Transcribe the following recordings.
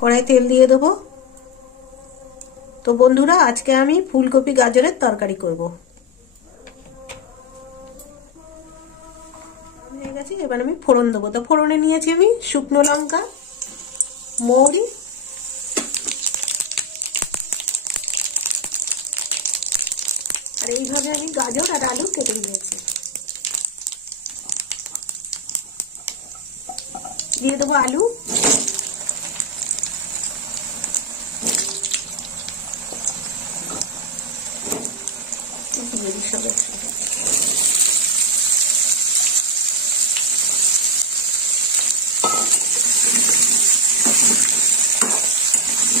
কড়াই তেল দিয়ে দেবো। তো বন্ধুরা, আজকে আমি ফুলকপি গাজরের তরকারি করব। হয়ে গেছে, এবার আমি ফোড়ন দেবো। তো ফোড়নে নিয়েছি আমি শুকনো লঙ্কা, মৌরি, আর এইভাবে আমি গাজর আর আলু কেটে নিয়েছি। দিয়ে দেবো আলু,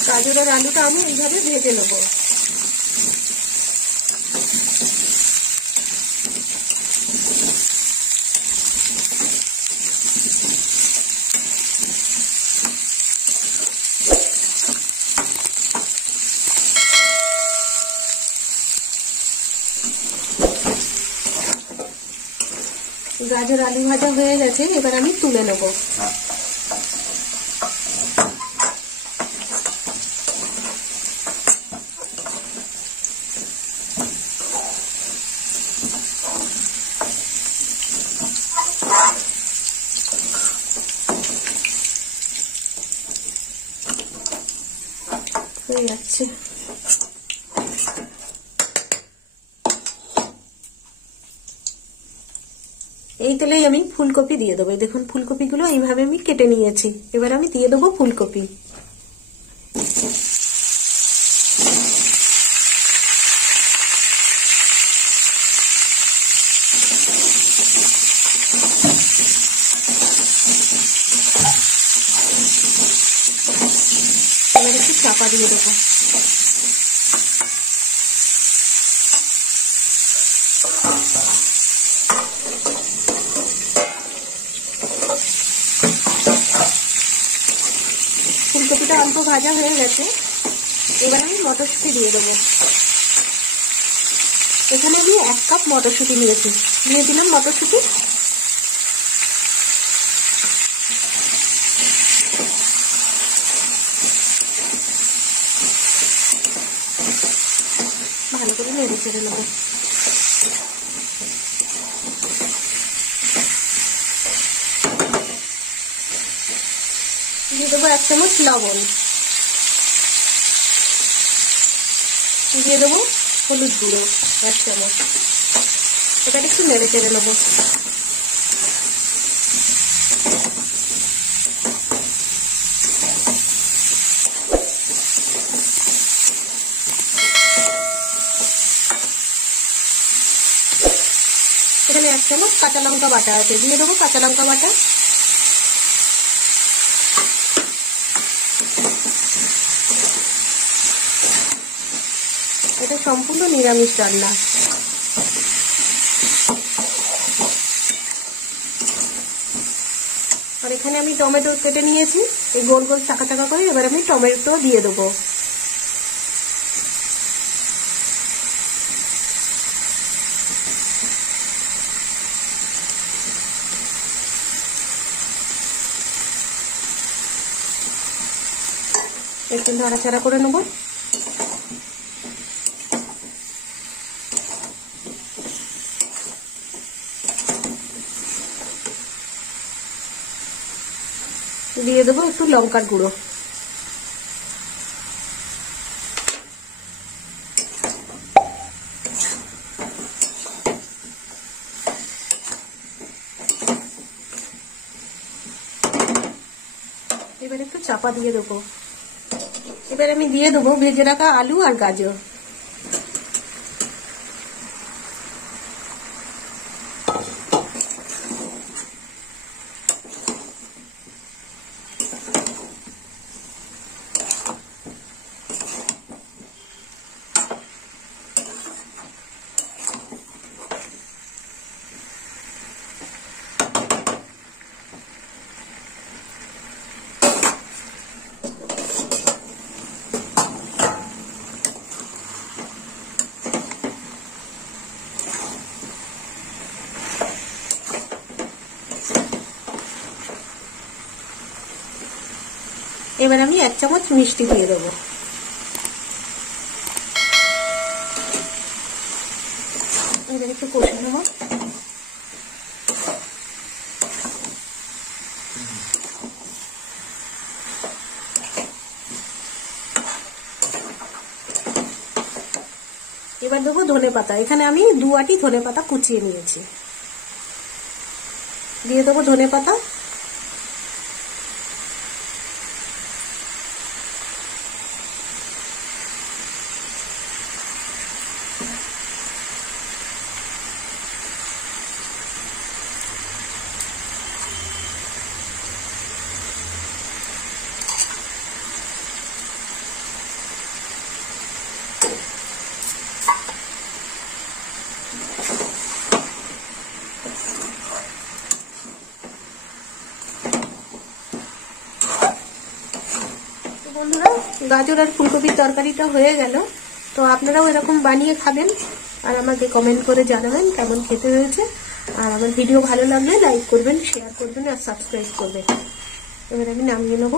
গাজর আর আলুটা আমি এইভাবে ভেজে নেবো। গাজর আলু ভাজা হয়ে গেছে, এবার আমি তুলে নেব। হয়ে যাচ্ছে। এই তেলেই আমি ফুলকপি দিয়ে দেবো। দেখুন ফুলকপিগুলো এইভাবে আমি কেটে নিয়েছি। এবার আমি দিয়ে দেবো ফুলকপি। এবার একটু চাপা দিয়ে দেবো। ফুলকপিটা অল্প ভাজা হয়ে গেছে, এবার আমি মটরশুঁটি দিয়ে দেবো। এখানে আমি 1 কাপ মটরশুঁটি নিয়েছি, দিয়ে দিলাম মটরশুঁটি। ভালো করে নেড়ে চেড়ে নেবো। দিয়ে দেবো 1 চামচ লবণ, দিয়ে দেবো হলুদ গুঁড়ো 1 চামচ। এবার একটু নেড়ে চেড়ে নেবো। এখানে 1 চামচ কাঁচা লঙ্কা বাটা আছে, দিয়ে দেবো কাঁচা লঙ্কা বাটা। এটা সম্পূর্ণ নিরামিষ রান্না। আর এখানে আমি টমেটো কেটে নিয়েছি, এই গোল গোল চাকা চাকা করে। এবার আমি টমেটো দিয়ে দেবো। একটু নাড়াচাড়া করে নেবো। দিয়ে দেবো একটু লঙ্কার গুঁড়ো। এবার একটু চাপা দিয়ে দেবো। এবার আমি দিয়ে দেবো ভেজে রাখা আলু আর গাজর। এবার আমি 1 চামচ মিষ্টি দিয়ে দেবো। এবার একটু কষে নেব। এবার দেবো ধনেপাতা। এখানে আমি 2 আঁটি ধনেপাতা কুচিয়ে নিয়েছি, দিয়ে দেবো ধনেপাতা। বন্ধুরা, গাজর আর ফুলকপির তরকারিটা হয়ে গেল। তো আপনারাও এরকম বানিয়ে খাবেন আর আমাকে কমেন্ট করে জানাবেন কেমন খেতে হয়েছে। আর আমার ভিডিও ভালো লাগলে লাইক করবেন, শেয়ার করবেন আর সাবস্ক্রাইব করবেন। এবার আমি নামিয়ে নেব।